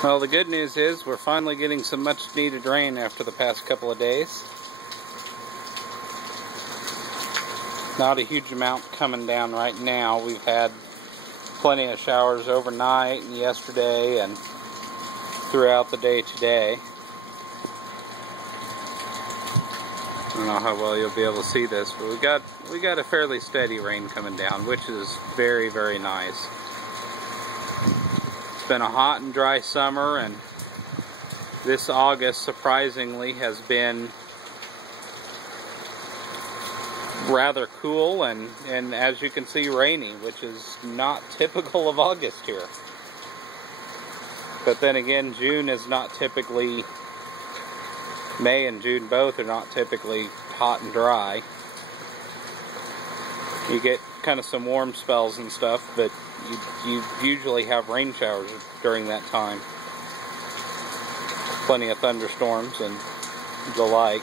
Well, the good news is we're finally getting some much needed rain after the past couple of days. Not a huge amount coming down right now. We've had plenty of showers overnight and yesterday and throughout the day today. I don't know how well you'll be able to see this, but we got a fairly steady rain coming down, which is very, very nice. It's been a hot and dry summer, and this August surprisingly has been rather cool and as you can see, rainy, which is not typical of August here. But then again, June is not typically, May and June both are not typically hot and dry. You get kind of some warm spells and stuff, but you usually have rain showers during that time. Plenty of thunderstorms and the like.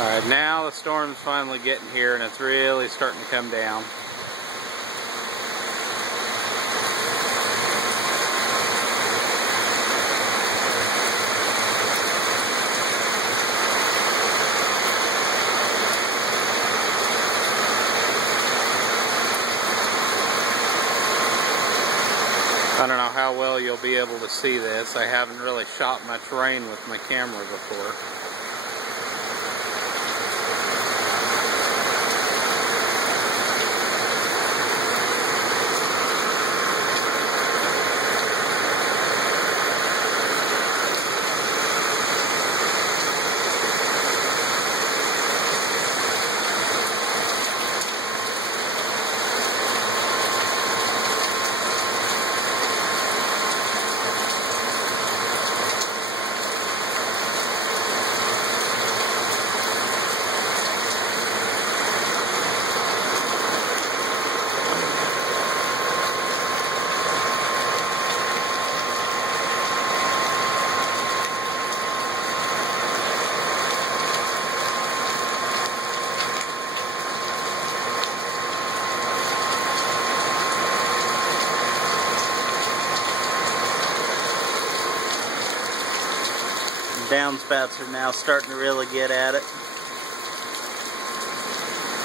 Alright, now the storm's finally getting here and it's really starting to come down. I don't know how well you'll be able to see this. I haven't really shot much rain with my camera before. Downspouts are now starting to really get at it.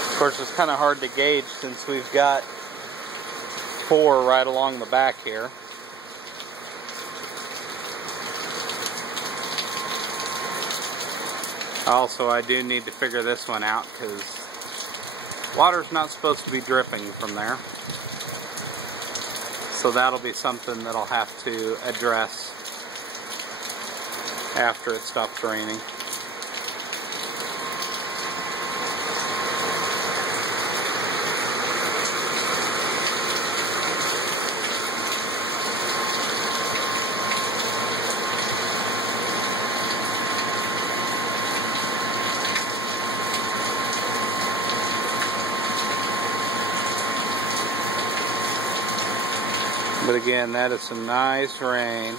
Of course, it's kind of hard to gauge since we've got 4 right along the back here. Also, I do need to figure this one out because water's not supposed to be dripping from there. So that'll be something that I'll have to address after it stops raining. But again, that is some nice rain.